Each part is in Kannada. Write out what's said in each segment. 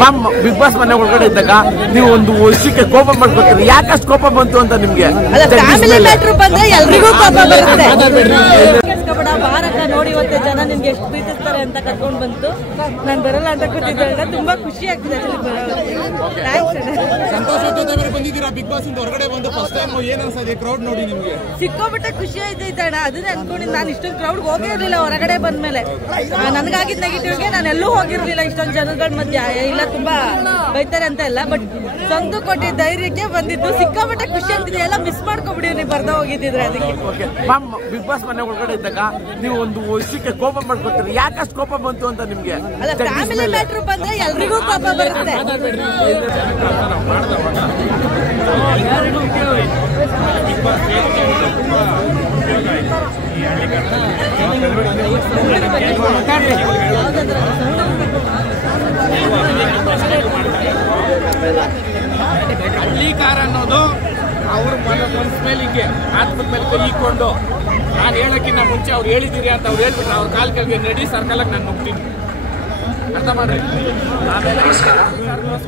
ಮ್ಯಾಮ್ ಬಿಗ್ ಬಾಸ್ ಮನೆ ಒಳಗಡೆ ಇದ್ದಾಗ ನೀವು ಒಂದು ವರ್ಷಕ್ಕೆ ಕೋಪ ಮಾಡ್ಕೊತೀರಿ, ಯಾಕಷ್ಟು ಕೋಪ ಬಂತು ಅಂತ ನಿಮ್ಗೆ? ಎಲ್ರಿಗೂ ಕೋಪ ಬರುತ್ತೆ. ಭಾರತ ನೋಡಿ ಇವತ್ತು ಜನ ನಿಮ್ಗೆ ಎಷ್ಟು ಪ್ರೀತಿಸ್ತಾರೆ ಅಂತ ಕರ್ಕೊಂಡು ಬಂತು. ನಾನು ಬರಲ್ಲ ಅಂತ ಕೂತಿದ್ದೆ, ತುಂಬಾ ಖುಷಿ ಆಗ್ತಿದೆ. ಸಿಕ್ಕೋಬಿಟ್ಟೆ ಖುಷಿ ಆಯ್ತೈತೆ ಅಣ್ಣ. ಅದನ್ನೇ ಅನ್ಕೊಂಡಿದ್ದು. ನಾನು ಇಷ್ಟೊಂದು ಕ್ರೌಡ್ ಹೋಗೇ ಇರ್ಲಿಲ್ಲ ಹೊರಗಡೆ ಬಂದ್ಮೇಲೆ. ನನ್ಗಾಗಿದ್ ನೆಗೆಟಿವ್ಗೆ ನಾನು ಎಲ್ಲೂ ಹೋಗಿರ್ಲಿಲ್ಲ ಇಷ್ಟೊಂದು ಜನಗಳ ಮಧ್ಯ. ಇಲ್ಲ ತುಂಬಾ ಬೈತಾರೆ ಅಂತ ಇಲ್ಲ, ಬಟ್ ತಂದು ಕೊಟ್ಟಿದ್ದ ಧೈರ್ಯಕ್ಕೆ ಬಂದಿದ್ದು. ಸಿಕ್ಕಾಬಿಟ್ಟೆ ಖುಷಿ ಆಗ್ತಿದೆ. ಎಲ್ಲ ಮಿಸ್ ಮಾಡ್ಕೊಬಿಡಿ ನೀವು ಬರ್ದ ಹೋಗಿದ್ದಿದ್ರೆ. ಅದಕ್ಕೆ ಮ್ಯಾಮ್ ಬಿಗ್ ಬಾಸ್ ಮನೆ ಒಳಗಡೆ ಇದ್ದಾಗ ನೀವು ಒಂದು ವರ್ಷಕ್ಕೆ ಕೋಪ ಮಾಡ್ಕೊತೀರಿ, ಯಾಕಷ್ಟು ಕೋಪ ಬಂತು ಅಂತ ನಿಮ್ಗೆ? ಫ್ಯಾಮಿಲಿ ಮ್ಯಾಟ್ರ್ ಬಂದ್ರೆ ಎಲ್ರಿಗೂ ಕೋಪ ಬರುತ್ತೆ. ಹಳ್ಳಿಕಾರ ಅನ್ನೋದು ಅವ್ರ ಮನಸ್ಮೇಲಿಗೆ ಆತ್ಮದ ಮೇಲೆ ಕೈ ಇಕ್ಕೊಂಡು ನಾನು ಹೇಳಕ್ಕಿಂತ ಮುಂಚೆ ಅವ್ರು ಹೇಳಿದ್ದೀರಿ ಅಂತ ಅವ್ರು ಹೇಳ್ಬಿಟ್ರೆ ಅವ್ರ ಕಾಲ್ ಕೆಳಗೆ ನಡಿ ಸರ್ಕಲಕ್ಕೆ ನಾನು ಹೋಗ್ತೀನಿ. ಅರ್ಥ ಮಾಡ್ರಿ. ನಮಸ್ಕಾರ.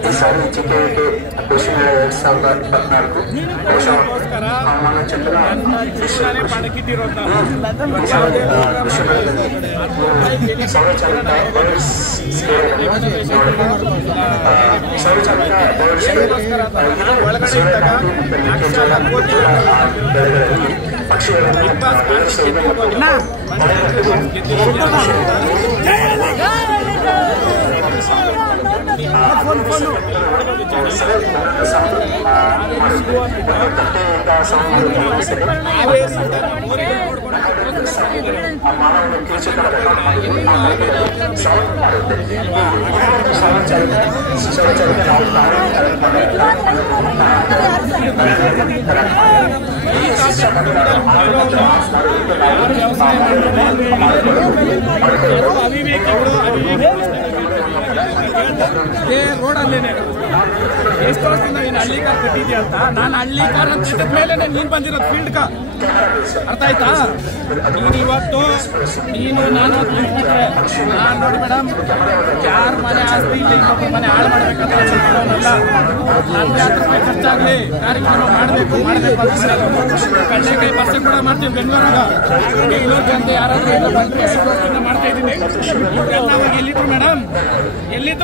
ಈ ಸಾರಿ ಜಿಕೆಗೆ ಪೋಷಣೆ 2024 ಹವಾಮಾನ ಚಂದ್ರ ಪಣಕಿಟ್ಟಿರೋದು ಸೌರಚಾಲಿತ ಪಕ್ಷಿಗಳನ್ನು ರೋಡಲ್ಲೇನೆ ಎಷ್ಟು ವರ್ಷದಿಂದ ನೀನು ಹಳ್ಳಿ ಕಾರ್ ಕಟ್ಟಿದ್ಯಾ ಅಂತ. ನಾನು ಹಳ್ಳಿ ಕಾರ್ ಅಂತ ಇದ್ದ ಮೇಲೆ ನೀನು ಬಂದಿರೋದು ಫೀಲ್ಡ್ ಕಾ. ಅರ್ಥ ಆಯ್ತಾ? ನೀನು ಇವತ್ತು ನಾನು ನಿಂತ್ಬಿಟ್ರೆ ನಾನು ನೋಡಿ ಮೇಡಮ್, ಯಾರ ಮನೆ ಆಸ್ತಿ ಇಲ್ಲ ಇನ್ನೊಬ್ಬ ಮನೆ ಹಾಳು ಮಾಡ್ಬೇಕಂತ ನನಗೆ 10 ರೂಪಾಯಿ ಖರ್ಚಾಗಲಿ ಕಾರ್ಯಕ್ರಮ ಮಾಡಬೇಕು ಕಡ್ಲೆಕಾಯಿ ಬಸ್ಸೆ ಕೂಡ ಮಾಡ್ತೀವಿ ಬೆಂಗಳೂರಾಗ. ಬೆಂಗಳೂರಿಗೆ ಅಂತ ಯಾರಾದ್ರೂ ಬಂದ್ರೆ 5 ವರ್ಷದಿಂದ ಮಾಡ್ತಾ ಇದ್ದೀನಿ. ಎಲ್ಲಿದ್ರು ಮೇಡಮ್, ಎಲ್ಲಿದ್ರು